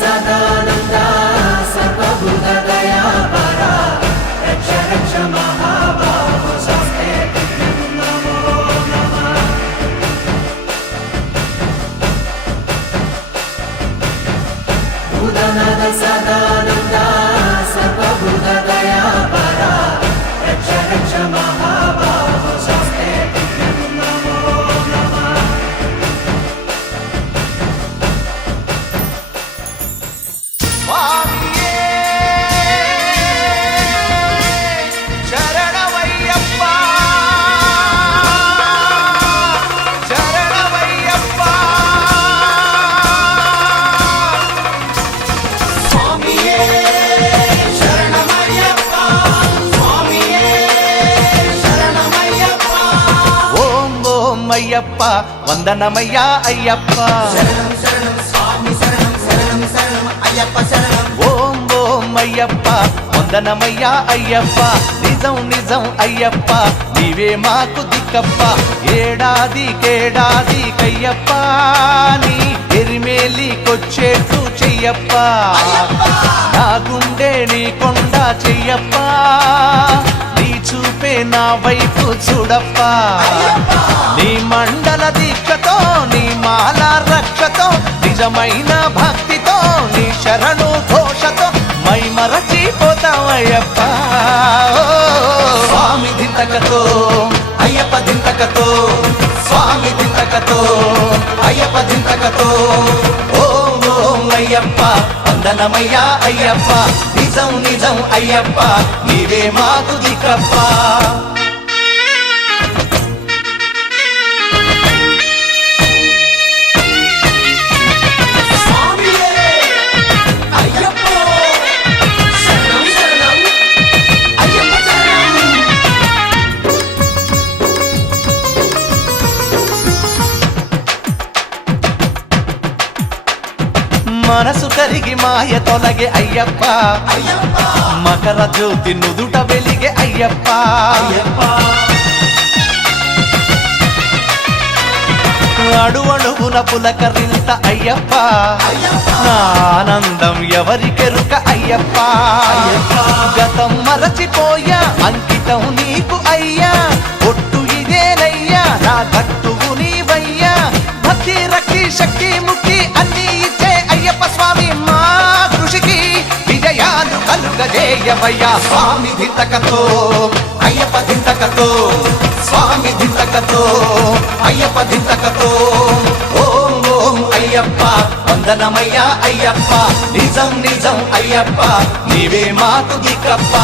सदानंद सर्वभूत दयापरा रक्ष रक्ष महाबाहो स्वस्ते नमो नमः। भूतनाथ सदानंद सर्वभूत दयापरा रक्ष रक्ष महाबाहो स्वस्ते नमो नमः। అయ్యప్ప వందనమయ్యా అయ్యప్ప శరణం శరణం స్వామి శరణం శరణం శరణం అయ్యప్ప శరణం ఓం ఓం అయ్యప్ప వందనమయ్యా అయ్యప్ప నిజం నిజం అయ్యప్ప నీవే మాకు దిక్కప్ప ఏడాదికేడాది కయ్యప్ప నీ ఎరిమేలికొచ్చేట్టు చెయ్యప్ప నా గుండె నీ కొండ చెయ్యప్ప నీ చూపే నా వైపు చూడప్ప నీ మండల దీక్షతో నీ మాల రక్షతో నిజమైన భక్తితో నీ శరణు ఘోషతో మై మరచిపోతావయ్యప్ప స్వామి దింతకతో అయ్యప్ప దింతకతో స్వామి దింతకతో అయ్యప్ప దింతకతో ఓం ఓం అయ్యప్ప వందనమయ్యా అయ్యప్ప నిజం నిజం అయ్యప్ప నీవే మాకు దిక్కప్ప మనసు కరిగి మాయ తొలగే అయ్యప్ప మకర జ్యోతి నుదుట వెలిగే అయ్యప్ప అడువడుగున పులకరింత అయ్యప్ప నా ఆనందం ఎవరికెరుక అయ్యప్ప గతం మరచిపోయా అంకితం నీకు అయ్యా ఒట్టు ఇదేనయ్యా నా గట్టువు నీవయ్యా భక్తి రక్తి శక్తి ముక్తి అన్ని ఇచ్చే అయ్యప్ప స్వామి మా కృషికి విజయాలు కలుగజేయవయ్యా స్వామి దింతకతో అయ్యప్ప దింతకతో స్వామి దింతకతో అయ్యప్ప దింతకతో ఓం ఓం అయ్యప్ప వందనమయ్యా అయ్యప్ప నిజం నిజం అయ్యప్ప నీవే మాకు దిక్కప్ప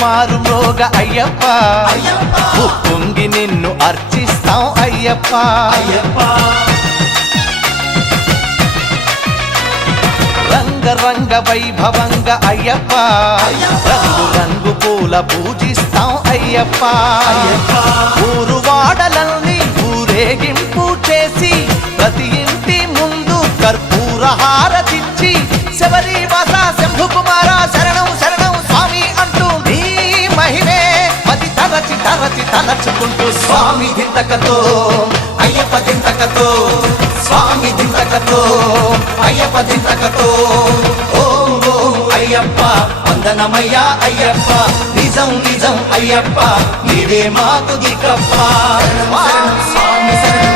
మారు మ్రోగ అయ్యప్ప పొంగి నిన్ను అర్చిస్తాం అయ్యప్ప రంగ రంగ వైభవంగా అయ్యప్ప రంగు రంగు పూల పూజిస్తాం అయ్యప్ప ఊరు వాడలన్నీ ఊరేగింపు చేసి ప్రతి ఇంటి ముందు కర్పూర హారతిచ్చి శబరి వాస శంభు కుమార శరణం శరణం స్వామి అంటూ నీ మహిమే పది తరచి తరచి తలచుకుంటూ స్వామి దింతకతో అయ్యప్ప దింతకతో స్వామి దింతకతో అయ్యప్ప దింతకతో ఓం ఓం అయ్యప్ప వందనమయ్యా అయ్యప్ప నిజం నిజం అయ్యప్ప నీవే మాకు దిక్కప్ప స్వామి శరణం